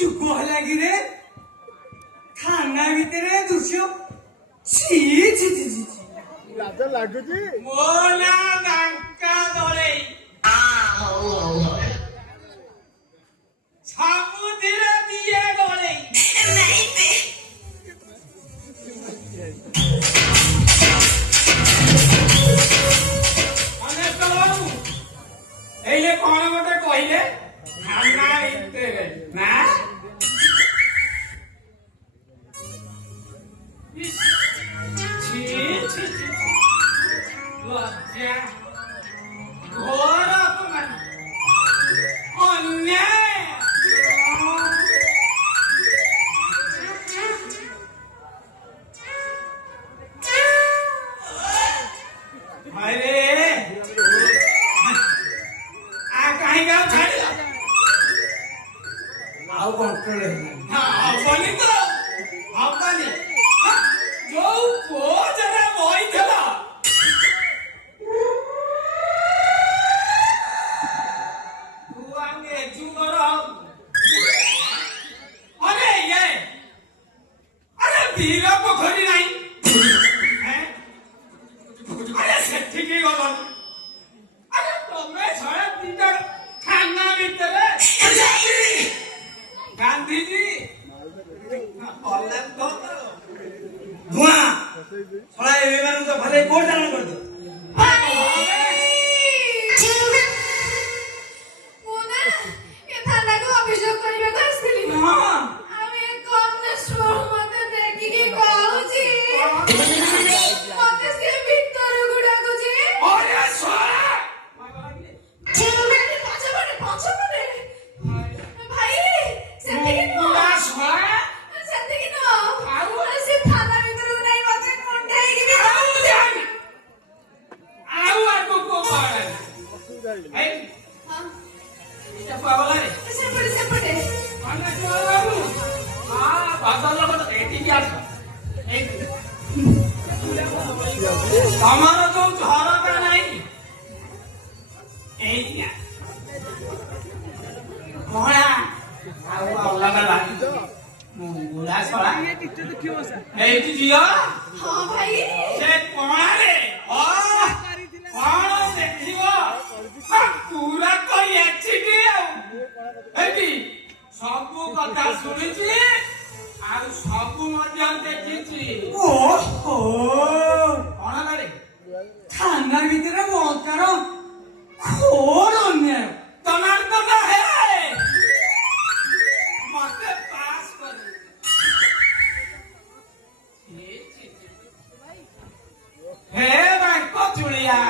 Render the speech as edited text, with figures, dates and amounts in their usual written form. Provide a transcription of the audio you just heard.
ଯୁଗ ହେଲା କି ରେ ଥାନା ଭିତରେ ଦୃଶ୍ୟ ଛି ଛି ଛି ଛି ଲାଜ ଲାଗୁଛି ମୋ ନା ନାଙ୍କା ଦଳେଇ ସବୁଥିରେ ଦିଏ ଗଳେଇ ଏଇଲେ କଣ ଗୋଟେ କହିଲେ ଥାନା ଭିତରେ ନା ଲଜ୍ଜା ଘୋର ଅପମାନ ଅନ୍ୟାୟ ଆରେ କାହିଁକି ଆଉ ଛାଡ଼ିଲ ଆଉ କଣ୍ଟ୍ରୋଲ ହବନି ତ ହବନି ଯୋଉ ପୋଜରେ ବଇଥିଲ ତୁ ଆମେ ଯୁଗର ଆରେ ଇଏ ଆରେ ବୀର ପୋଖରୀ ନାହିଁ ଆରେ ସେଠିକି ଗଲନି ଆରେ ତମେ ଶହେ ଦିଟା ଥାନା ଭିତରେ ଗାନ୍ଧୀଜୀ ଧୂଆଁ ଶଳା ଏମାନଙ୍କୁ ତ ଭଲେ କୋର୍ଟ ଚାଲାଣ କରିଦିଅ ଅଭିଯୋଗ କରିବାକୁ ଆସିଥିଲି ଆମେ କନେଷ୍ଟବଳ ମତେ ଦେଖିକି କହୁଛି ମତେ ସେ ଭିତରକୁ ଡାକୁଛି ପଛପଟେ ଭାଇ ସେତିକି ନୁହଁ ସେତିକି ନୁହଁ ସେ ଥାନା ଭିତରକୁ ନେଇ ମତେ କୁଣ୍ଢେଇକି ଆଉ ଆଗକୁ ସେପଟେ ତମର ଯୋଉ ଝରକା ନାହିଁ ଏଇଠିଆ କଣା ଆଉ ଅଲଗା ଲାଗିଛ ଗୁଳା ଛଳା ଏଇଠି ଝିଅ ହଁ ଭାଇ ସେ କଣାରେ କଣ ଦେଖିବ ପୁରା କରି ଏଠିକି ଆଉ ଏଠି ସବୁ କଥା ଶୁଣିଛି ଆଉ ସବୁ ମଧ୍ୟ ଦେଖିଛି ଓହୋ କଣ କରେ ଥାନା ଭିତରେ ମକାର ଘୋର ଅନ୍ୟାୟ ତନାର୍କତା ହେ ମତେ ପାସ୍ କରି ହେ ବାଙ୍କ ଚୁଳିଆ